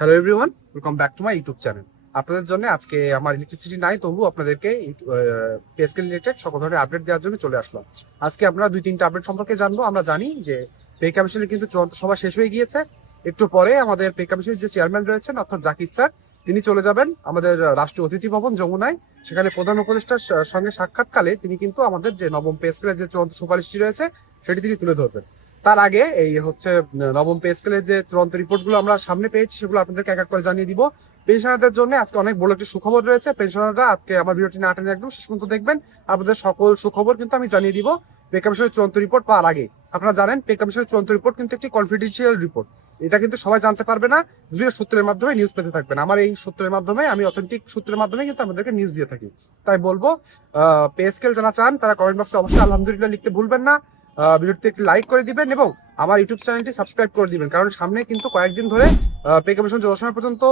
Hello everyone, welcome back to my YouTube channel. আপনাদের জন্য আজকে আমার ইলেকট্রিসিটি নাই, তবু আপনাদেরকে পেস্কেল রিলেটেড সকল ধরনের আপডেট দেওয়ার জন্য চলে আসলাম। আজকে আমরা দুই তিনটা আপডেট সম্পর্কে জানবো। আমরা জানি যে পে কমিশনের কিন্তু চূড়ান্ত সভা শেষ হয়ে গিয়েছে। একটু পরে আমাদের পে কমিশনের যে চেয়ারম্যান রয়েছেন অর্থাৎ জাকির স্যার, তিনি চলে যাবেন আমাদের রাষ্ট্রীয় অতিথি ভবন যমুনায়। সেখানে প্রধান উপদেষ্টার সঙ্গে সাক্ষাৎকালে তিনি কিন্তু আমাদের যে নবম পে স্কেলের যে চূড়ান্ত সুপারিশটি রয়েছে সেটি তিনি তুলে ধরবেন। তার আগে এই হচ্ছে নবম পে স্কেলের যে চূড়ান্ত রিপোর্টগুলো আমরা সামনে পেয়েছি সেগুলো আপনাদেরকে এক এক করে জানিয়ে দিব। পেনশনারদের জন্য আজকে অনেক বড় একটি সুখবর রয়েছে। পেনশনাররা আজকে আমার ভিডিওটি না টেনে একদম শেষ পর্যন্ত দেখবেন। আপনাদের সকল সুখবর কিন্তু আমি জানিয়ে দিব পে কমিশনের চূড়ান্ত রিপোর্ট পাওয়ার আগে। আপনারা জানেন পে কমিশনের চূড়ান্ত রিপোর্ট কিন্তু একটি কনফিডেন্সিয়াল রিপোর্ট। এটা কিন্তু সবাই জানতে পারবে না, বিভিন্ন সূত্রের মাধ্যমে নিউজ পেতে থাকবেন। আমার এই সূত্রের মাধ্যমে, আমি অথেন্টিক সূত্রের মাধ্যমে কিন্তু আপনাদেরকে নিউজ দিয়ে থাকি। তাই বলবো, পে স্কেল যারা চান তারা কমেন্ট বক্সে অবশ্যই আলহামদুলিল্লাহ লিখতে ভুলবেন না। ভিডিওতে একটি লাইক করে দিবেন এবং আমার ইউটিউব চ্যানেলটি সাবস্ক্রাইব করে দিবেন, কারণ সামনে কিন্তু কয়েকদিন ধরে পে কমিশন যত সময় পর্যন্ত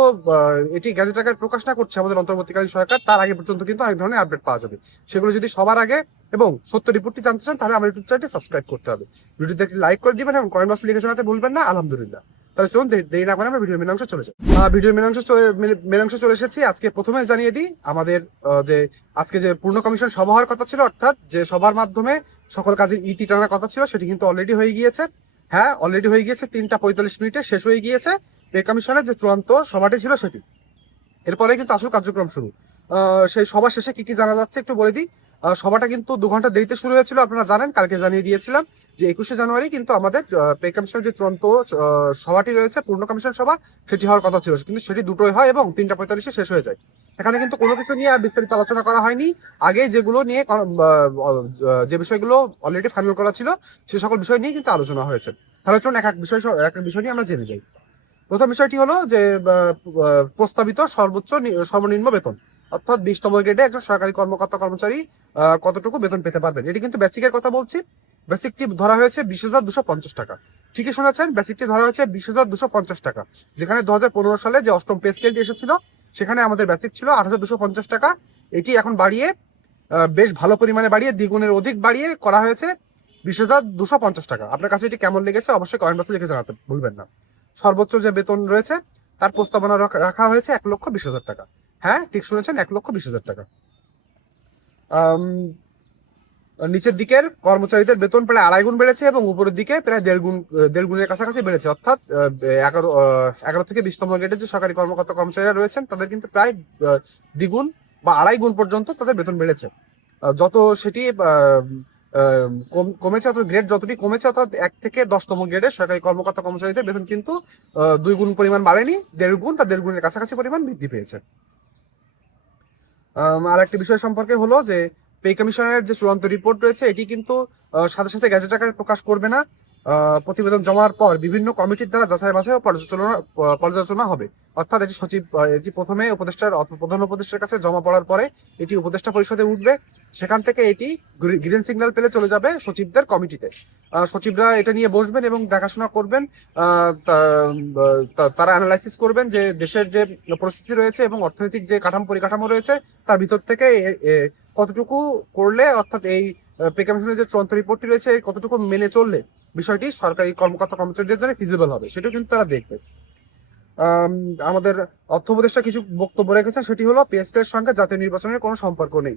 এটি গ্যাজেট আকারে প্রকাশ না করছে আমাদের অন্তর্বর্তীকালীন সরকার, তার আগে পর্যন্ত কিন্তু অনেক ধরনের আপডেট পাওয়া যাবে। সেগুলো যদি সবার আগে এবং সত্য রিপোর্টটি জানতে চান তাহলে আমার ইউটিউব চ্যানেলটি সাবস্ক্রাইব করতে হবে। ভিডিওতে একটি লাইক করে দিবেন এবং কমেন্ট বক্সে লিখে জানাতে ভুলবেন না আলহামদুলিল্লাহ। তাহলে চলুন দেরি না করে আমরা ভিডিওর মেন অংশে চলে যাই। ভিডিওর মেন অংশে চলে এসেছি। আজকে প্রথমে জানিয়ে দিই আমাদের যে আজকে যে পূর্ণ কমিশন সভা হওয়ার কথা ছিল, অর্থাৎ যে সভার মাধ্যমে সকল কাজের ইতি টানার কথা ছিল, সেটি কিন্তু অলরেডি হয়ে গিয়েছে। হ্যাঁ, অলরেডি হয়ে গিয়েছে। 3টা 45 মিনিটে শেষ হয়ে গিয়েছে পে কমিশনের যে চূড়ান্ত সভাটি ছিল সেটি। এরপরে কিন্তু আসল কার্যক্রম শুরু। সেই সভা শেষে কি কি জানা যাচ্ছে একটু বলে দিই। সভাটা কিন্তু 2 ঘন্টা দেরিতে শুরু হয়েছিল। আপনারা জানেন, কালকে জানিয়ে দিয়েছিলাম যে 21শে জানুয়ারি কিন্তু আমাদের পে কমিশনের যে চূড়ান্ত সভাটি রয়েছে, পূর্ণ কমিশন সভা, সেটি হওয়ার কথা ছিল, কিন্তু সেটি দুটোই হয় এবং 3টা 45-এ শেষ হয়ে যায়। এখানে কিন্তু কোনো কিছু নিয়ে আর বিস্তারিত আলোচনা করা হয়নি। আগে যেগুলো নিয়ে যে বিষয়গুলো অলরেডি ফাইনাল করা ছিল সে সকল বিষয় নিয়ে কিন্তু আলোচনা হয়েছে। তাহলে চলুন এক এক বিষয় নিয়ে আমরা জেনে যাই। প্রথম বিষয়টি হলো যে প্রস্তাবিত সর্বনিম্ন বেতন, অর্থাৎ 20তম গ্রেডে একজন সরকারি কর্মকর্তা কর্মচারী কতটুকু বেতন পেতে পারবেন। এটি কিন্তু বেসিকের কথা বলছি। বেসিকটি ধরা হয়েছে 20,250 টাকা। ঠিকই শুনেছেন, বেসিকটি ধরা হয়েছে 20,250 টাকা। যেখানে 2015 সালে যে অষ্টম পে স্কেলটি এসেছিল সেখানে আমাদের বেসিক ছিল 8,250 টাকা। এটি এখন বাড়িয়ে বেশ ভালো পরিমাণে বাড়িয়ে, দ্বিগুণের অধিক বাড়িয়ে করা হয়েছে 20,250 টাকা। আপনার কাছে এটি কেমন লেগেছে অবশ্যই কমেন্ট বক্সে লিখে জানাতে ভুলবেন না। সর্বোচ্চ যে বেতন রয়েছে তার প্রস্তাবনা রাখা হয়েছে 1,20,000 টাকা। হ্যাঁ, ঠিক শুনেছেন, 1,20,000 টাকা। নিচের দিকের কর্মচারীদের বেতন প্রায় 2.5 গুণ বেড়েছে এবং উপরের দিকে প্রায় 1.5 গুণের কাছাকাছি বেড়েছে, অর্থাৎ 11 থেকে 20তম গ্রেডের যে সরকারি কর্মকর্তা কর্মচারীরা রয়েছেন তাদের কিন্তু প্রায় দ্বিগুণ বা 2.5 গুণ পর্যন্ত তাদের বেতন বেড়েছে। যত সেটি কমেছে, অর্থাৎ গ্রেড যতটি কমেছে, অর্থাৎ 1 থেকে 10তম গ্রেডের সরকারি কর্মকর্তা কর্মচারীদের বেতন কিন্তু 2 গুণ পরিমাণ বাড়েনি, 1.5 গুণ বা 1.5 গুণের কাছাকাছি পরিমাণ বৃদ্ধি পেয়েছে। আর একটা বিষয় সম্পর্কে হলো যে পে কমিশনের যে চূড়ান্ত রিপোর্ট রয়েছে এটি কিন্তু সাথে সাথে গ্যাজেট আকারে প্রকাশ করবে না। প্রতিবেদন জমার পর বিভিন্ন কমিটির দ্বারা যাচাই বাছাই ও পর্যালোচনা হবে। অর্থাৎ এটি প্রথমে প্রধান উপদেষ্টার কাছে জমা পড়ার পরে এটি উপদেষ্টা পরিষদে উঠবে। সেখান থেকে এটি গ্রিন সিগন্যাল পেলে চলে যাবে সচিবদের কমিটিতে। সচিবরা এটা নিয়ে বসবেন এবং দেখাশোনা করবেন। তারা অ্যানালাইসিস করবেন যে দেশের যে পরিস্থিতি রয়েছে এবং অর্থনৈতিক যে পরিকাঠামো রয়েছে তার ভিতর থেকে কতটুকু করলে, অর্থাৎ এই পে কমিশনের যে চূড়ান্ত রিপোর্টটি রয়েছে কতটুকু মেনে চললে বিষয়টি সরকারি কর্মকর্তা কর্মচারীদের জন্য ফিজিবল হবে, সেটাও কিন্তু তারা দেখবে। আমাদের অর্থ উপদেষ্টা কিছু বক্তব্য রেখেছেন, সেটি হলো পিএসপি-এর সঙ্গে জাতীয় নির্বাচনের কোনো সম্পর্ক নেই।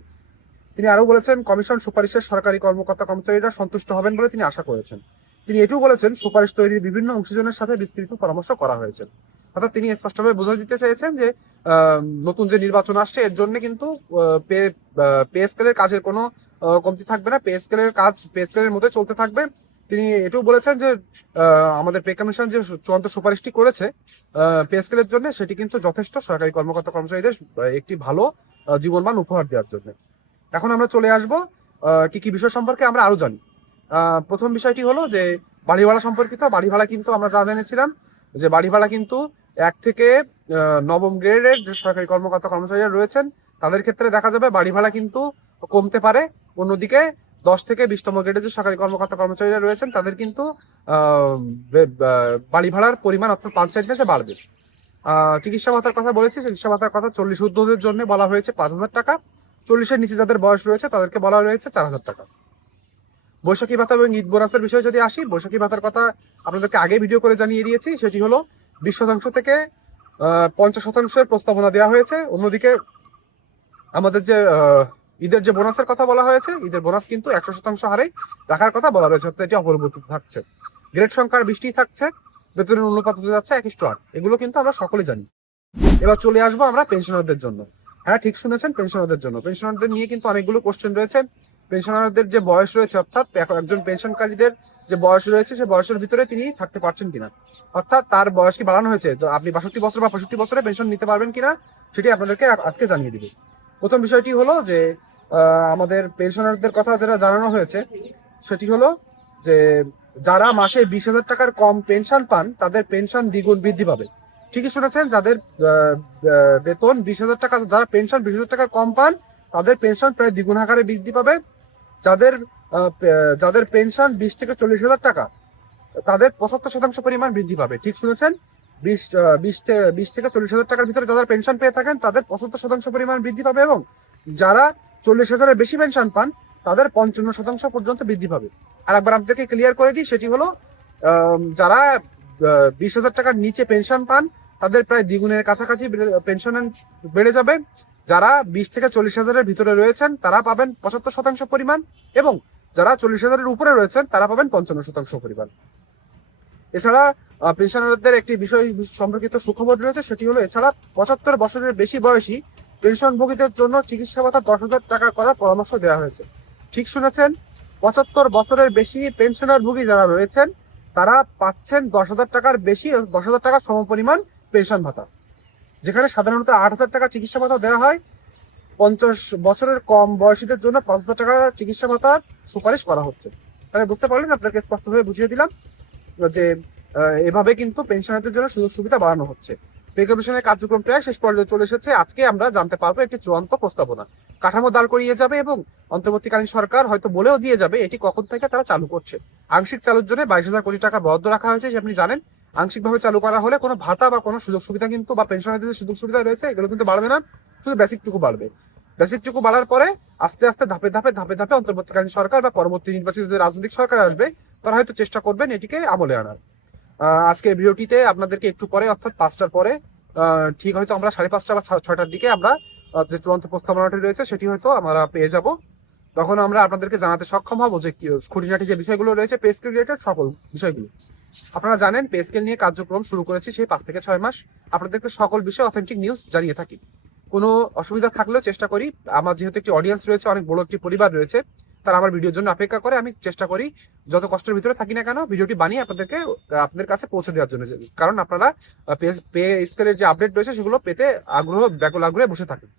তিনি আরো বলেছেন, কমিশন সুপারিশের সরকারি কর্মকর্তা কর্মচারীরা সন্তুষ্ট হবেন বলে তিনি আশা করেছেন। তিনি এটিও বলেছেন, সুপারিশ তৈরির বিভিন্ন অংশীজনের সাথে বিস্তৃত পরামর্শ করা হয়েছে। অর্থাৎ তিনি স্পষ্টভাবে বোঝাতে দিতে চেয়েছেন যে নতুন যে নির্বাচন আসছে এর জন্য কিন্তু পে স্কেলের কাজের কোনো কমতি থাকবে না, পে স্কেলের মধ্যে চলতে থাকবে। তিনি এটাও বলেছেন যে আমাদের পে কমিশন যে চূড়ান্ত সুপারিশটি করেছে পে স্কেলের জন্য, সেটি কিন্তু যথেষ্ট সরকারি কর্মকর্তা কর্মচারীদের একটি ভালো জীবনমান উপহার দেওয়ার জন্য। এখন আমরা চলে আসব কি কি বিষয় সম্পর্কে আমরা আরো জানি। প্রথম বিষয়টি হলো যে বাড়ি ভাড়া সম্পর্কিত। বাড়ি ভাড়া কিন্তু আমরা যা জেনেছিলাম যে বাড়ি ভাড়া কিন্তু 1 থেকে নবম গ্রেডের যে সরকারি কর্মকর্তা কর্মচারীরা রয়েছেন তাদের ক্ষেত্রে দেখা যাবে বাড়ি ভাড়া কিন্তু কমতে পারে। অন্যদিকে 10 থেকে 20তম গ্রেডের যে সরকারি কর্মকর্তা কর্মচারীরা রয়েছেন তাদের কিন্তু বাড়ি ভাড়ার পরিমাণ অর্থাৎ পার্সেন্টেজে বাড়বে। চিকিৎসা ভাতার কথা বলেছি, চিকিৎসা ভাতার কথা 40 ঊর্ধ্বদের জন্য বলা হয়েছে 5,000 টাকা। 40-এর নিচে যাদের বয়স রয়েছে তাদেরকে বলা হয়েছে 4,000 টাকা। বৈশাখী ভাতা এবং ঈদ বোনাসের বিষয়ে যদি আসি, বৈশাখী ভাতার কথা আপনাদেরকে আগে ভিডিও করে জানিয়ে দিয়েছি। সেটি হলো 20% থেকে 50% প্রস্তাবনা দেওয়া হয়েছে। অন্যদিকে আমাদের যে ঈদের যে বোনাসের কথা বলা হয়েছে, ঈদের বোনাস কিন্তু 100% হারে রাখার কথা বলা রয়েছে, অর্থাৎ এটি অপরিবর্তিত থাকছে। গ্রেড সংখ্যার 20টি থাকছে, বেতনের অনুপাত হতে যাচ্ছে 1:8। এগুলো কিন্তু আমরা সকলে জানি। এবার চলে আসবো আমরা পেনশনারদের জন্য। হ্যাঁ, ঠিক শুনেছেন, পেনশনারদের জন্য। পেনশনারদের নিয়ে কিন্তু অনেকগুলো কোশ্চেন রয়েছে। পেনশনারদের যে বয়স রয়েছে, অর্থাৎ একজন পেনশনকারীদের যে বয়স রয়েছে, সে বয়সের ভিতরে তিনি থাকতে পারছেন কিনা, অর্থাৎ তার বয়স কি বাড়ানো হয়েছে, তো আপনি 62 বছর বা 65 বছরে পেনশন নিতে পারবেন কিনা, সেটি আপনাদেরকে আজকে জানিয়ে দিবে। প্রথম বিষয়টি হলো যে আমাদের পেনশনারদের কথা যেটা জানানো হয়েছে, সেটি হলো যে যারা মাসে 20,000 টাকার কম পেনশন পান, তাদের পেনশন দ্বিগুণ বৃদ্ধি পাবে। ঠিকই শুনেছেন, যাদের বেতন 20,000 টাকা, যারা পেনশন 20,000 টাকার কম পান, তাদের পেনশন প্রায় দ্বিগুণ আকারে বৃদ্ধি পাবে। যাদের যাদের পেনশন 20 থেকে 40,000 টাকা, তাদের 75% পরিমাণ বৃদ্ধি পাবে। ঠিক শুনেছেন, 20 থেকে 40,000 টাকার ভিতরে যারা পেনশন পেয়ে থাকেন, তাদের 75% পরিমাণ বৃদ্ধি পাবে, এবং যারা 40,000-এর বেশি পেনশন পান, তাদের 55% পর্যন্ত বৃদ্ধি পাবে। আর একবার আপনাদেরকে ক্লিয়ার করে দিই, সেটি হলো যারা 20,000 টাকার নিচে পেনশন পান, তাদের প্রায় দ্বিগুণের কাছাকাছি পেনশন বেড়ে যাবে। যারা 20 থেকে 40,000-এর ভিতরে রয়েছেন, তারা পাবেন 75% পরিমাণ, এবং যারা 40,000-এর উপরে রয়েছেন, তারা পাবেন 55% পরিমাণ। এছাড়া পেনশনারদের একটি বিষয় সম্পর্কিত সুখবর রয়েছে, সেটি হলো এছাড়া 75 বছরের বেশি বয়সী পেনশনভোগীদের জন্য চিকিৎসা ভাতা 10,000 টাকা করার পরামর্শ দেওয়া হয়েছে। ঠিক শুনেছেন, 75 বছরের বেশি পেনশনারভোগী যারা রয়েছেন, তারা পাচ্ছেন 10,000 টাকার বেশি, 10,000 টাকার সমপরিমাণ পেনশন ভাতা। যেখানে সাধারণত 8,000 টাকা চিকিৎসা ভাতা দেওয়া হয়, 50 বছরের কম বয়সীদের জন্য 5,000 টাকা চিকিৎসা ভাতার সুপারিশ করা হচ্ছে। তাহলে বুঝতে পারলেন, আপনাকে স্পষ্টভাবে বুঝিয়ে দিলাম যে এভাবে কিন্তু পেনশনারদের জন্য সুযোগ সুবিধা বাড়ানো হচ্ছে। পে কমিশনের কার্যক্রম প্রায় শেষ পর্যায়ে চলে এসেছে। আজকে আমরা জানতে পারবো একটি চূড়ান্ত প্রস্তাবনা, কাঠামো দাঁড় করিয়ে যাবে, এবং অন্তর্বর্তীকালীন সরকার হয়তো বলেও দিয়ে যাবে এটি কখন থেকে তারা চালু করছে। আংশিক চালুর জন্য 22,000 কোটি টাকা বরাদ্দ রাখা হয়েছে, আপনি জানেন। আংশিকভাবে চালু করা হলে কোনো ভাতা বা কোনো সুযোগ সুবিধা কিন্তু, বা পেনশনারদের যে সুযোগ সুবিধা রয়েছে, এগুলো কিন্তু বাড়বে না, শুধু বেসিকটুকু বাড়বে। বেসিকটুকু বাড়ার পরে আস্তে আস্তে ধাপে ধাপে ধাপে ধাপে অন্তর্বর্তীকালীন সরকার বা পরবর্তী নির্বাচিত যে রাজনৈতিক সরকার আসবে, তারা হয়তো চেষ্টা করবেন এটিকে আমলে আনার। আজকে ভিডিওটিতে আপনাদেরকে একটু পরে, অর্থাৎ 5টার পরে, ঠিক হয়তো আমরা 5:30 বা 6টার দিকে আমরা যে চূড়ান্ত প্রস্তাবনাটি রয়েছে, সেটি হয়তো আমরা পেয়ে যাব। তখন আমরা আপনাদেরকে জানাতে সক্ষম হব যে খুঁটিনাটি যে বিষয়গুলো রয়েছে পে স্কেল রিলেটেড সকল বিষয়গুলো। আপনারা জানেন, পে স্কেল নিয়ে কার্যক্রম শুরু করেছি সেই 5 থেকে 6 মাস। আপনাদেরকে সকল বিষয়ে অথেন্টিক নিউজ জানিয়ে থাকি। কোনো অসুবিধা থাকলেও চেষ্টা করি, আমার যেহেতু একটি অডিয়েন্স রয়েছে, অনেক বড় একটি পরিবার রয়েছে, তারা আমার ভিডিওর জন্য অপেক্ষা করে, আমি চেষ্টা করি যত কষ্টের ভিতরে থাকি না কেন ভিডিওটি বানিয়ে আপনাদের কাছে পৌঁছে দেওয়ার জন্য। কারণ আপনারা পে স্কেলের যে আপডেট রয়েছে সেগুলো পেতে ব্যাকুল আগ্রহে বসে থাকেন।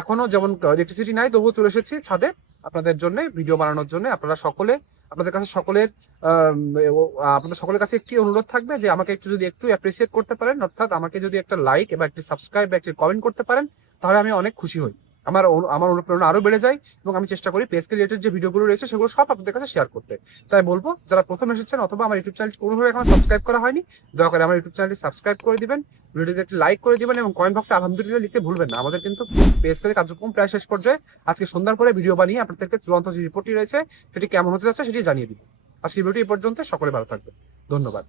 এখনো যেমন ইলেকট্রিসিটি নাই, তবুও চলে এসেছি ছাদে আপনাদের জন্য ভিডিও বানানোর জন্য। আপনাদের কাছে আপনাদের সকলের কাছে একটি অনুরোধ থাকবে যে আমাকে একটু অ্যাপ্রিসিয়েট করতে পারেন, অর্থাৎ আমাকে যদি একটা লাইক বা একটি সাবস্ক্রাইব বা একটি কমেন্ট করতে পারেন, তাহলে আমি অনেক খুশি হই। আমার অনুপ্রেরণা আরো বেড়ে যায়, এবং আমি চেষ্টা করি পে স্কেল রিলেটেড যে ভিডিওগুলো রয়েছে সেগুলো সব আপনাদের কাছে শেয়ার করতে। তাই বলবো, যারা প্রথম এসেছেন অথবা আমার ইউটিউব চ্যানেলটি কোনোভাবে এখন সাবস্ক্রাইব করা হয়নি, দয়া করে আমার ইউটিউব চ্যানেলটি সাবস্ক্রাইব করে দিবেন, ভিডিওতে একটি লাইক করে দিবেন, এবং কমেন্ট বক্সে আলহামদুলিল্লাহ লিখতে ভুলবেন না। আমাদের কিন্তু পে স্কেলের কার্যক্রম প্রায় শেষ পর্যায়ে। আজকে সন্ধ্যার পরে ভিডিও বানিয়ে আপনাদেরকে চূড়ান্ত যে রিপোর্টটি রয়েছে সেটি কেমন হতে যাচ্ছে সেটি জানিয়ে দিব। আজকের ভিডিওটি এই পর্যন্ত। সকলে ভালো থাকবেন, ধন্যবাদ।